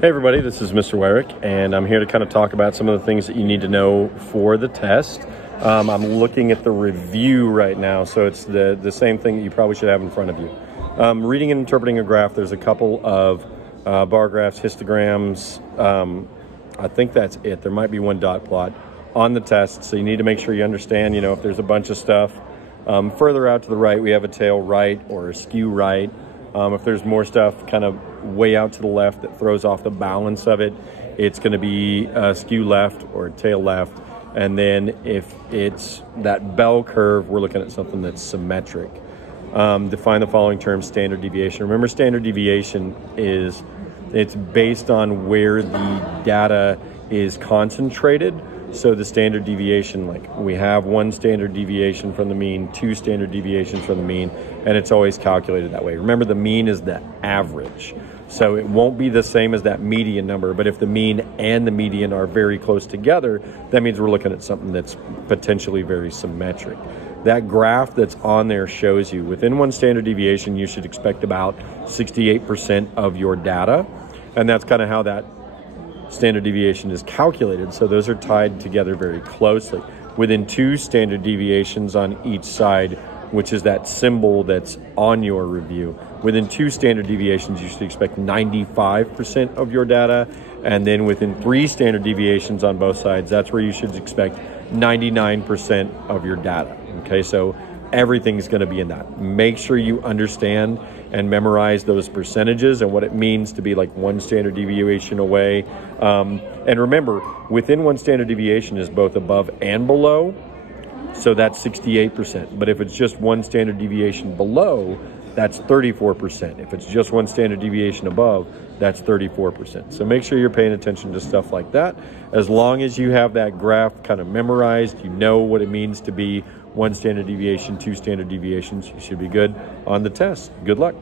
Hey everybody, this is Mr. Wyrick, and I'm here to kind of talk about some of the things that you need to know for the test. I'm looking at the review right now, so it's the same thing that you probably should have in front of you. Reading and interpreting a graph, there's a couple of bar graphs, histograms. I think that's it. There might be one dot plot on the test, so you need to make sure you understand, if there's a bunch of stuff. Further out to the right, we have a tail right or a skew right. If there's more stuff kind of way out to the left that throws off the balance of it, it's going to be skew left or tail left. And then if it's that bell curve, we're looking at something that's symmetric. Define the following term: standard deviation. Remember, standard deviation it's based on where the data is concentrated. So the standard deviation, like we have one standard deviation from the mean, two standard deviations from the mean, and it's always calculated that way. Remember, the mean is the average. So it won't be the same as that median number, but if the mean and the median are very close together, that means we're looking at something that's potentially very symmetric. That graph that's on there shows you within one standard deviation, you should expect about 68% of your data. And that's kind of how that standard deviation is calculated. So those are tied together very closely. Within two standard deviations on each side, which is that symbol that's on your review, within two standard deviations, you should expect 95% of your data. And then within three standard deviations on both sides, that's where you should expect 99% of your data. Okay, so everything's going to be in that. Make sure you understand and memorize those percentages and what it means to be like one standard deviation away. And remember, within one standard deviation is both above and below. So that's 68%. But if it's just one standard deviation below, that's 34%. If it's just one standard deviation above, that's 34%. So make sure you're paying attention to stuff like that. As long as you have that graph kind of memorized, you know what it means to be one standard deviation, two standard deviations, you should be good on the test. Good luck.